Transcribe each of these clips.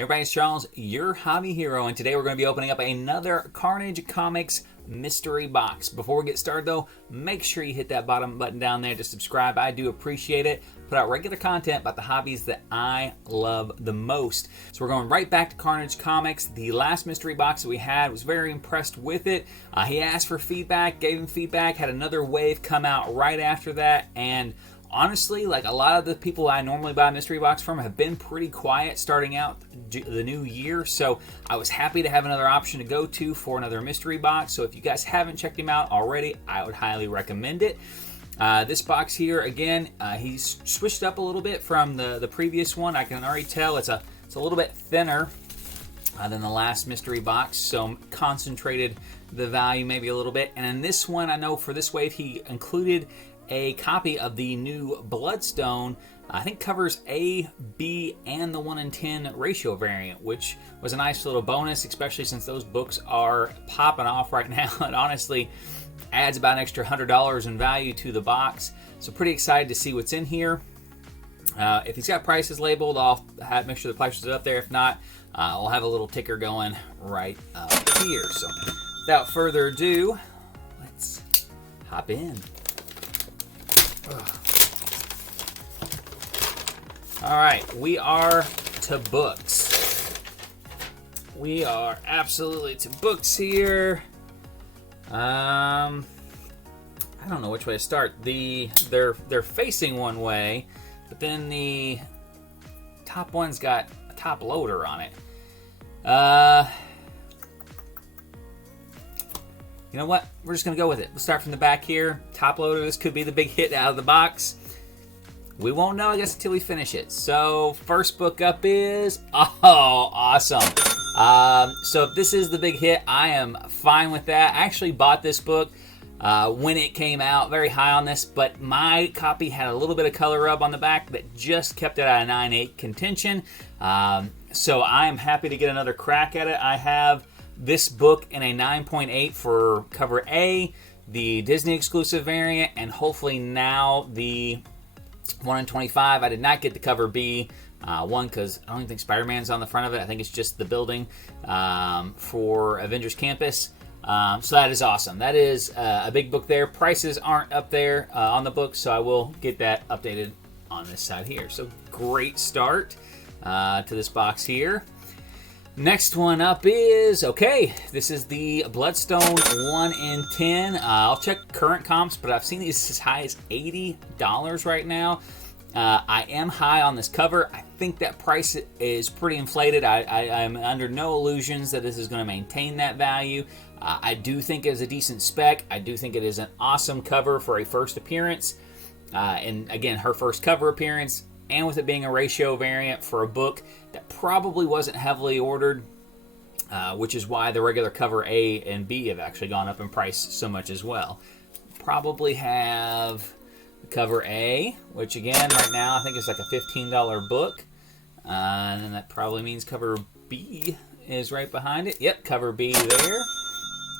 Hey everybody, it's Charles, your hobby hero, and today we're going to be opening up another Carnage Comix mystery box. Before we get started though, make sure you hit that bottom button down there to subscribe. I do appreciate it. Put out regular content about the hobbies that I love the most. So we're going right back to Carnage Comix. The last mystery box that we had, was very impressed with it. He asked for feedback, gave him feedback, had another wave come out right after that, and honestly, like a lot of the people I normally buy mystery box from have been pretty quiet starting out the new year, so I was happy to have another option to go to for another mystery box. So if you guys haven't checked him out already, I would highly recommend it. This box here, again, he's switched up a little bit from the previous one. I can already tell it's a little bit thinner than the last mystery box, so concentrated the value maybe a little bit. And in this one, I know for this wave, he included a copy of the new Bloodstone. I think covers A, B, and the 1 in 10 ratio variant, which was a nice little bonus, especially since those books are popping off right now. It honestly adds about an extra $100 in value to the box. So pretty excited to see what's in here. If he's got prices labeled, I'll make sure the prices are up there. If not, I'll have a little ticker going right up here. So without further ado, let's hop in. All right, we are to books. We are absolutely to books here. I don't know which way to start. They're facing one way, but then the top one's got a top loader on it. You know what? We're just going to go with it. We'll start from the back here. Top loader, this could be the big hit out of the box. We won't know, I guess, until we finish it. So, first book up is... Oh, awesome. So, if this is the big hit, I am fine with that. I actually bought this book when it came out. Very high on this, but my copy had a little bit of color rub on the back that just kept it at a 9.8 contention. So, I am happy to get another crack at it. I have this book in a 9.8 for cover A, the Disney exclusive variant, and hopefully now the 1 in 25. I did not get the cover B one because I don't even think Spider-Man's on the front of it. I think it's just the building for Avengers Campus. So that is awesome. That is a big book there. Prices aren't up there on the book, so I will get that updated on this side here. So great start to this box here. Next one up is, okay, this is the Bloodstone 1 in 10. I'll check current comps, but I've seen these as high as $80 right now. I am high on this cover. I think that price is pretty inflated. I'm under no illusions that this is going to maintain that value. I do think it is a decent spec. I do think it is an awesome cover for a first appearance. And again, her first cover appearance. And with it being a ratio variant for a book that probably wasn't heavily ordered, which is why the regular cover A and B have actually gone up in price so much as well. Probably have the cover A, which again, right now, I think is like a $15 book. And then that probably means cover B is right behind it. Yep, cover B there.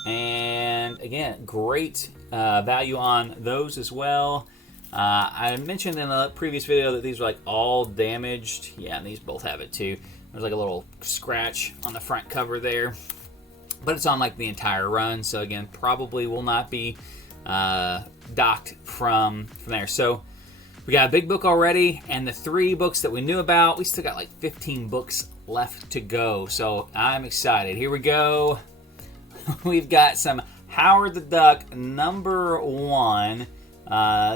And again, great value on those as well. I mentioned in a previous video that these were like all damaged. Yeah, and these both have it too. There's like a little scratch on the front cover there, but it's on like the entire run. So again, probably will not be docked from there. So we got a big book already, and the 3 books that we knew about, we still got like 15 books left to go. So I'm excited. Here we go. We've got some Howard the Duck #1.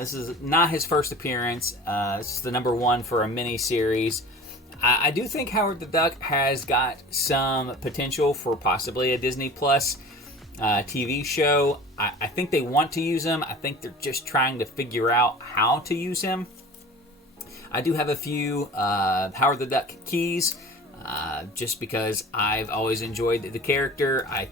This is not his first appearance. This is the #1 for a mini-series. I do think Howard the Duck has got some potential for possibly a Disney Plus TV show. I think they want to use him. I think they're just trying to figure out how to use him. I do have a few Howard the Duck keys, just because I've always enjoyed the character. I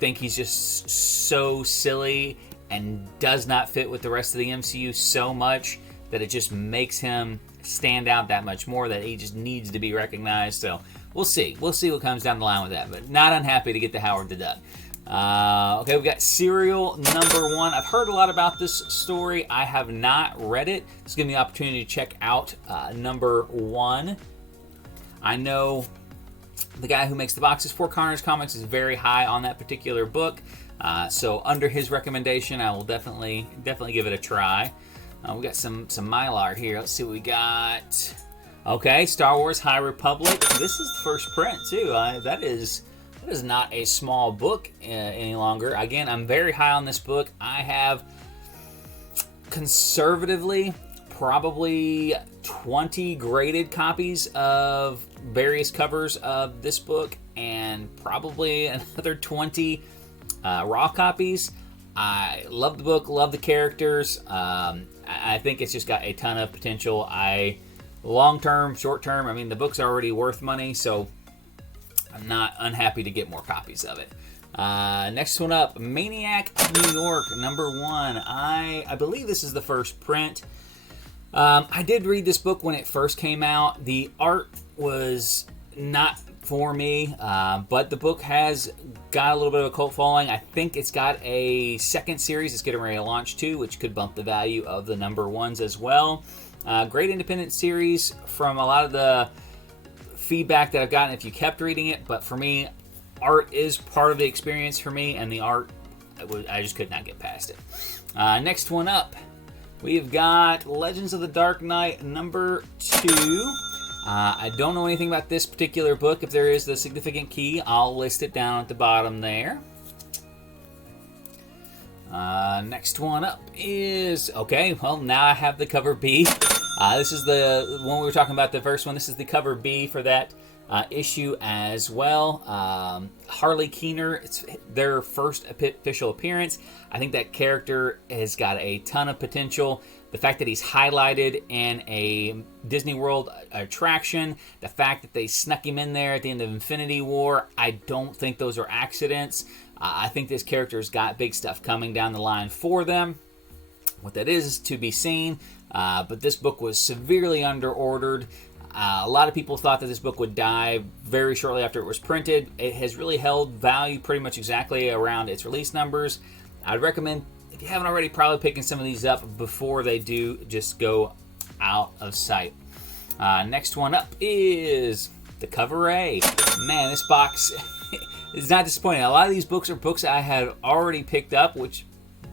think he's just so silly and does not fit with the rest of the MCU so much that it just makes him stand out that much more, that he just needs to be recognized. So we'll see. We'll see what comes down the line with that, but not unhappy to get the Howard the Duck. Okay, we've got Serial #1. I've heard a lot about this story. I have not read it. This gives me the opportunity to check out #1. I know The guy who makes the boxes for Carnage Comix is very high on that particular book. So under his recommendation, I will definitely give it a try. We got some Mylar here. Let's see what we got. Okay, Star Wars High Republic. This is the first print too. That is not a small book any longer. Again, I'm very high on this book. I have conservatively probably 20 graded copies of various covers of this book, and probably another 20 raw copies. I love the book, love the characters. I think it's just got a ton of potential. Long term, short term, I mean, the book's already worth money, so I'm not unhappy to get more copies of it. Next one up, Maniac New York, #1. I believe this is the first print. I did read this book when it first came out. The art was not for me, but the book has got a little bit of a cult following. I think it's got a second series it's getting ready to launch too, which could bump the value of the #1s as well. Great independent series from a lot of the feedback that I've gotten if you kept reading it, but for me, art is part of the experience for me, and the art, I just could not get past it. Next one up, we've got Legends of the Dark Knight #2. I don't know anything about this particular book. If there is the significant key, I'll list it down at the bottom there. Next one up is, okay, well, now I have the cover B. This is the one we were talking about, the first one. This is the cover B for that issue as well. Harley Keener, it's their first official appearance. I think that character has got a ton of potential. The fact that he's highlighted in a Disney World attraction, the fact that they snuck him in there at the end of Infinity War, I don't think those are accidents. I think this character's got big stuff coming down the line for them. What that is to be seen, but this book was severely under-ordered. A lot of people thought that this book would die very shortly after it was printed. It has really held value pretty much exactly around its release numbers. I'd recommend, if you haven't already, probably picking some of these up before they do just go out of sight. Next one up is the cover A. Man, this box is not disappointing. A lot of these books are books I had already picked up,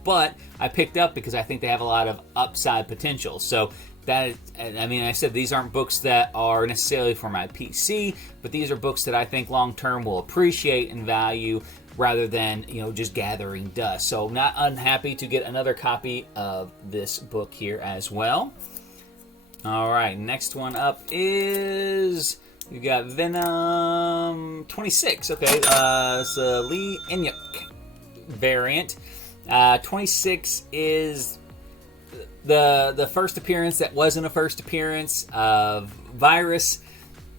but I picked up because I think they have a lot of upside potential. So that, I mean, I said these aren't books that are necessarily for my PC, but these are books that I think long term will appreciate in value rather than, just gathering dust. So not unhappy to get another copy of this book here as well. All right, next one up is, you got Venom 26. Okay, it's a Lee Inyuk variant. 26 is the first appearance that wasn't a first appearance of Virus.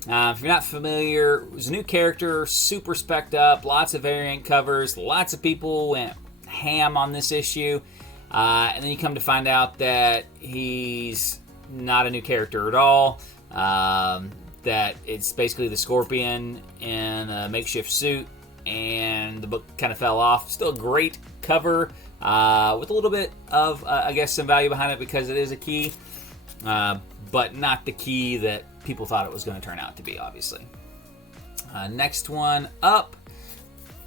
If you're not familiar, it was a new character, super spec'd up, lots of variant covers, lots of people went ham on this issue, and then you come to find out that he's not a new character at all, that it's basically the Scorpion in a makeshift suit, and the book kind of fell off. Still a great cover, with a little bit of, I guess, some value behind it because it is a key, but not the key that people thought it was going to turn out to be, obviously. Next one up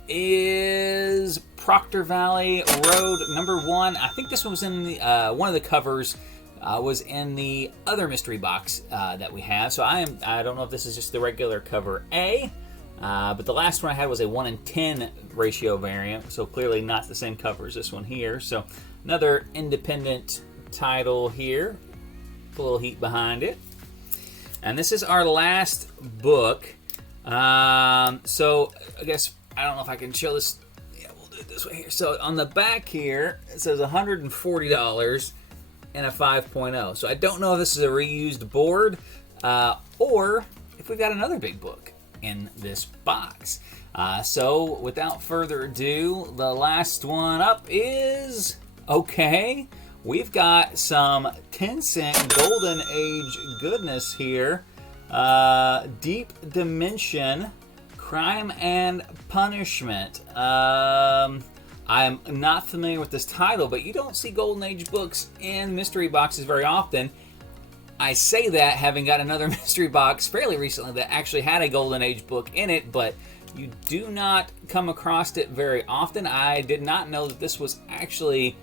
is Proctor Valley Road #1. I think this one was in the, one of the covers was in the other mystery box that we have. So I don't know if this is just the regular cover A, but the last one I had was a 1-in-10 ratio variant, so clearly not the same cover as this one here. So another independent title here, a little heat behind it. And this is our last book. So I guess, I don't know if I can show this. Yeah, we'll do it this way here. So on the back here, it says $140 and a 5.0. So I don't know if this is a reused board, or if we've got another big book in this box. So without further ado, the last one up is, okay, we've got some 10-cent Golden Age goodness here. Deep Dimension, Crime and Punishment. I'm not familiar with this title, but you don't see Golden Age books in mystery boxes very often. I say that having got another mystery box fairly recently that actually had a Golden Age book in it, but you do not come across it very often. I did not know that this was actually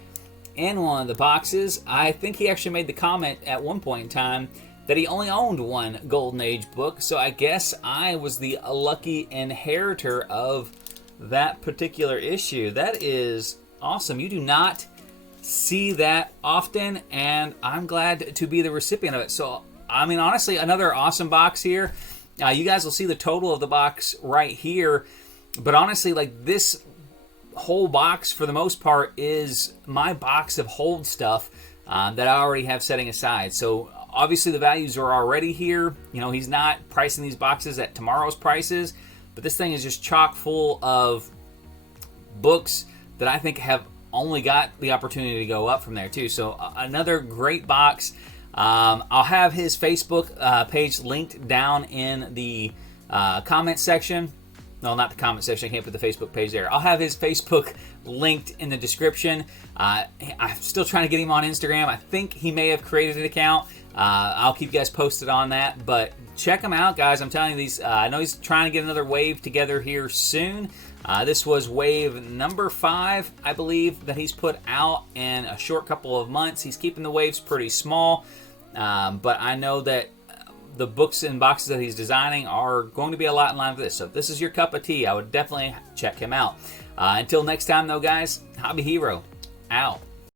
in one of the boxes. I think he actually made the comment at one point in time that he only owned one Golden Age book, so I guess I was the lucky inheritor of that particular issue. That is awesome. You do not see that often, and I'm glad to be the recipient of it. So, I mean, honestly, another awesome box here. You guys will see the total of the box right here, but honestly, like, this whole box for the most part is my box of hold stuff that I already have setting aside. So obviously the values are already here. You know, he's not pricing these boxes at tomorrow's prices, but this thing is just chock full of books that I think have only got the opportunity to go up from there too. So another great box. I'll have his Facebook page linked down in the comment section. No, not the comment section. I can't put the Facebook page there. I'll have his Facebook linked in the description. I'm still trying to get him on Instagram. I think he may have created an account. I'll keep you guys posted on that. But check him out, guys. I'm telling you, these. I know he's trying to get another wave together here soon. This was wave number 5, I believe, that he's put out in a short couple of months. He's keeping the waves pretty small. But I know that the books and boxes that he's designing are going to be a lot in line with this. So if this is your cup of tea, I would definitely check him out. Until next time, though, guys, Hobby Hero, out.